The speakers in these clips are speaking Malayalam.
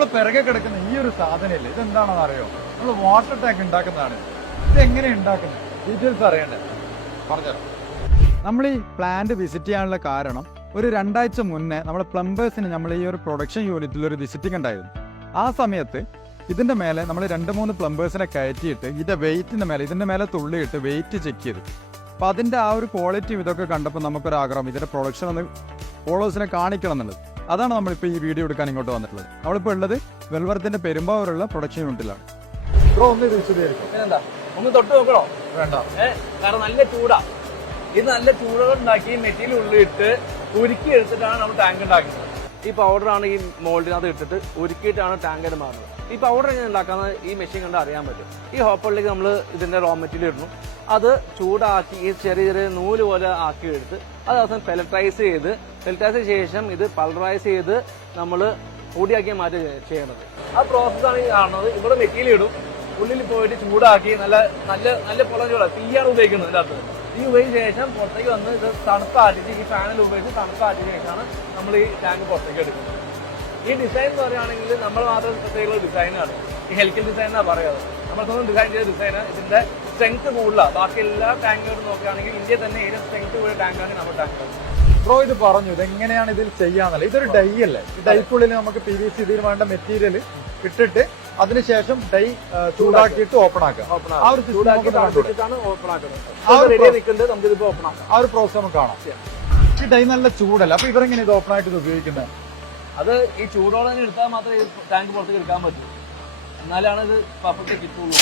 നമ്മൾ പിറകെ കിടക്കുന്ന ഈ ഒരു സാധനമില്ലേ, ഇതെന്താണെന്ന് അറിയോ? നമ്മൾ വാട്ടർ ടാങ്ക് ഉണ്ടാക്കുന്നതാണ്. ഇത് എങ്ങനെ ഉണ്ടാക്കുന്നത്, ഡീറ്റെയിൽസ് അറിയണ്ടേ? പറഞ്ഞുതരാം. നമ്മൾ ഈ പ്ലാന്റ് വിസിറ്റ് ചെയ്യാനുള്ള കാരണം ഒരു 2 ആഴ്ച മുന്നേ നമ്മളെ പ്ലംബേഴ്സിന് നമ്മൾ ഈ ഒരു പ്രൊഡക്ഷൻ യൂണിറ്റിൽ ഒരു വിസിറ്റിംഗ് ഉണ്ടായിരുന്നു. ആ സമയത്ത് ഇതിന്റെ മേലെ നമ്മൾ 2-3 പ്ലംബേഴ്സിനെ കയറ്റിയിട്ട് ഇതിന്റെ മേലെ തുള്ളിയിട്ട് വെയിറ്റ് ചെക്ക് ചെയ്തു. അപ്പൊ അതിന്റെ ആ ഒരു ക്വാളിറ്റി ഇതൊക്കെ കണ്ടപ്പോൾ നമുക്കൊരു ആഗ്രഹം ഇതിന്റെ പ്രൊഡക്ഷൻ ഒന്ന് ഫോളോവേഴ്സിനെ കാണിക്കണം എന്നുള്ളത്. അതാണ് നമ്മളിപ്പോൾ ഈ വീഡിയോ എടുക്കാൻ ഇങ്ങോട്ട് വന്നിട്ടുള്ളത്. നമ്മളിപ്പോൾ ഉള്ളത് വെൽവർത്തിന്റെ പെരുമ്പാവൂരുള്ള പ്രൊഡക്ഷൻ യൂണിറ്റിലാണ്. ഒന്ന് ഒന്ന് തൊട്ട് നോക്കണോ? വേണ്ട, കാരണം നല്ല ചൂടാ. ഇത് നല്ല ചൂടുണ്ടാക്കി മെറ്റീരിയൽ ഉള്ളിലിട്ട് ഉരുക്കി എടുത്തിട്ടാണ് നമ്മൾ ടാങ്ക് ഉണ്ടാക്കുന്നത്. ഈ പൗഡറാണ് ഈ മോൾഡിനകത്ത് ഇട്ടിട്ട് ഉരുക്കിയിട്ടാണ് ടാങ്ക് മാറുന്നത്. ഈ പൗഡർ എങ്ങനെ ഉണ്ടാക്കാന്ന് ഈ മെഷീൻ കണ്ട് അറിയാൻ പറ്റും. ഈ ഹോപ്പറിലേക്ക് നമ്മൾ ഇതിന്റെ റോ മെറ്റീരിയൽ ഇടുന്നു. അത് ചൂടാക്കി ഈ ചെറിയ ചെറിയ നൂല് പോലെ ആക്കി എടുത്ത് അത് അവസാനം പെലറ്റൈസ് ശേഷം ഇത് പൾവറൈസ് ചെയ്ത് നമ്മൾ പൊടിയാക്കി മാറ്റി ചെയ്യണത്. ആ പ്രോസസ്സാണ് ഈ കാണുന്നത്. ഇവിടെ മെറ്റീരിയൽ ഇടും, ഉള്ളിൽ പോയിട്ട് ചൂടാക്കി നല്ല നല്ല നല്ല പൊളം ചൂടാ തീയാണ് ഉപയോഗിക്കുന്നത്. ഇതിനകത്ത് തീ ഉപയോഗിച്ച ശേഷം പുറത്തേക്ക് വന്ന് ഇത് തണുപ്പാറ്റിച്ച് ഈ ഫാനിൽ ഉപയോഗിച്ച് തണുപ്പാറ്റിച്ച ശേഷമാണ് നമ്മൾ ഈ ടാങ്ക് പുറത്തേക്ക് എടുക്കുന്നത്. ഈ ഡിസൈൻ എന്ന് പറയുകയാണെങ്കിൽ നമ്മൾ മാത്രം പ്രത്യേക ഡിസൈനാണ്. ഈ ഹെൽക്കൽ ഡിസൈൻ എന്നാണ് പറയുന്നത്. നമ്മൾ സ്വന്തം ഡിസൈൻ ചെയ്ത ഡിസൈന് ഇതിന്റെ സ്ട്രെങ്ത് കൂടുതലാണ്. ബാക്കി എല്ലാ ടാങ്കുകളും നോക്കുകയാണെങ്കിൽ ഇന്ത്യയിൽ തന്നെ ഏറ്റവും സ്ട്രെങ്ത് കൂടിയ ടാങ്കാണ് നമ്മുടെ ടാങ്ക്. ബ്രോ ഇത് പറഞ്ഞു ഇതെങ്ങനെയാണ് ഇതിൽ ചെയ്യാന്നല്ല. ഇതൊരു ഡൈ അല്ലേ? ഈ ഡൈക്കുള്ളിൽ നമുക്ക് PVC ഇതിന് വേണ്ട മെറ്റീരിയൽ ഇട്ടിട്ട് അതിനുശേഷം ഡൈ ചൂടാക്കിയിട്ട് ഓപ്പൺ ആക്കുക. ആ ഒരു പ്രോസസ് നമുക്ക് കാണാം. ഈ ഡൈ നല്ല ചൂടല്ല, അപ്പൊ ഇവരെങ്ങനെ ഇത് ഓപ്പൺ ആയിട്ട് ഇത് ഉപയോഗിക്കുന്നത്? അത് ഈ ചൂടോടെ തന്നെ എടുത്താൽ മാത്രമേ ഈ ടാങ്ക് പുറത്തേക്ക് എടുക്കാൻ പറ്റൂ. എന്നാലാണ് ഇത് പെർഫെക്റ്റ് കിട്ടുള്ളൂ.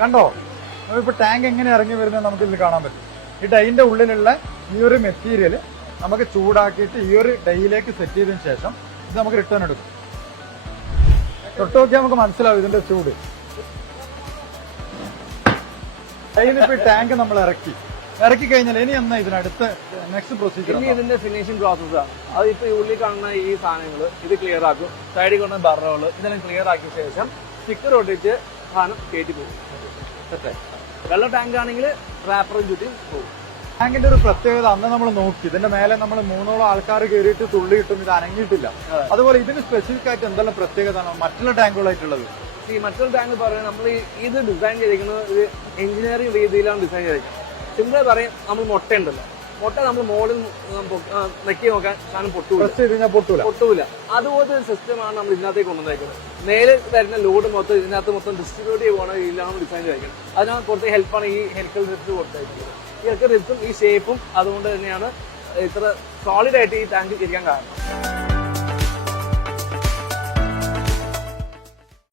കണ്ടോ, ഇപ്പൊ ടാങ്ക് എങ്ങനെ ഇറങ്ങി വരുന്നത് നമുക്ക് ഇതിൽ കാണാൻ പറ്റും. ഈ ഡൈന്റെ ഉള്ളിലുള്ള ഈ ഒരു മെറ്റീരിയൽ നമുക്ക് ചൂടാക്കിയിട്ട് ഈ ഒരു ഡൈയിലേക്ക് സെറ്റ് ചെയ്തതിനു ശേഷം ഇത് നമുക്ക് റിട്ടേൺ എടുക്കും. തൊട്ട് നോക്കിയാൽ നമുക്ക് മനസ്സിലാവും ഇതിന്റെ ചൂട്. ഡൈയിലിപ്പോ ടാങ്ക് നമ്മൾ ഇറക്കി കഴിഞ്ഞാൽ ഇനി എന്നാ ഇതിനടുത്ത നെക്സ്റ്റ് പ്രൊസീജിയർ? ഇനി ഇതിന്റെ ഫിനിഷിംഗ് പ്രോസസ്സാണ്. അത് ഇപ്പൊ ഉള്ളിൽ കാണുന്ന ഈ സാധനങ്ങൾ ഇത് ക്ലിയർ ആക്കും. സൈഡിൽ കൊണ്ട ബറോള് ഇതെല്ലാം ക്ലിയർ ആക്കിയ ശേഷം സ്റ്റിക്കർ ഒട്ടിച്ച് സാധനം കയറ്റി പോകും. വെള്ള ടാങ്ക് ആണെങ്കിൽ റാപ്പറും ചുറ്റി പോകും. ടാങ്കിന്റെ ഒരു പ്രത്യേകത അന്ന് നമ്മൾ നോക്കി, ഇതിന്റെ മേലെ നമ്മൾ 3ഓളം ആൾക്കാർ കയറിയിട്ട് തുള്ളിയിട്ടും ഇത് അനങ്ങിയിട്ടില്ല. അതുപോലെ ഇതിന് സ്പെസിഫിക് ആയിട്ട് എന്തെല്ലാം പ്രത്യേകത മറ്റുള്ള ടാങ്കുകളായിട്ടുള്ളത്? ഈ മറ്റൊരു ടാങ്ക് പറയുന്നത് നമ്മൾ ഇത് ഡിസൈൻ ചെയ്തിരിക്കുന്നത് ഒരു എഞ്ചിനീയറിംഗ് രീതിയിലാണ് ഡിസൈൻ ചെയ്തിരിക്കുന്നത്. സിമ്പിൾ പറയും, നമ്മൾ മുട്ട ഉണ്ടല്ലോ, മുട്ട നമ്മൾ മോളിൽ നെക്കി നോക്കാൻ സാധനം പൊട്ടൂല. അതുപോലത്തെ ഒരു സിസ്റ്റമാണ് നമ്മൾ ഇതിനകത്തേക്ക് കൊണ്ടുവന്നേക്കുന്നത്. നേരെ വരുന്ന ലോഡ് മൊത്തം ഇതിനകത്ത് മൊത്തം ഡിസ്ട്രിബ്യൂട്ട് ചെയ്യുവാണ് ഇതിലാണ് ഡിസൈൻ ചെയ്തിരിക്കുന്നത്. അതിനകത്ത് കുറച്ച് ഹെൽപ്പാണ് ഈ ഹെൽക്കൽ റിപ്സ് കൊടുത്തിരിക്കുന്നത്. ഈ ഹെൽക്കൽ റിപ്സും ഈ ഷേപ്പും അതുകൊണ്ട് തന്നെയാണ് ഇത്ര സോളിഡ് ആയിട്ട് ഈ ടാങ്ക് ഇരിക്കാൻ കാരണം.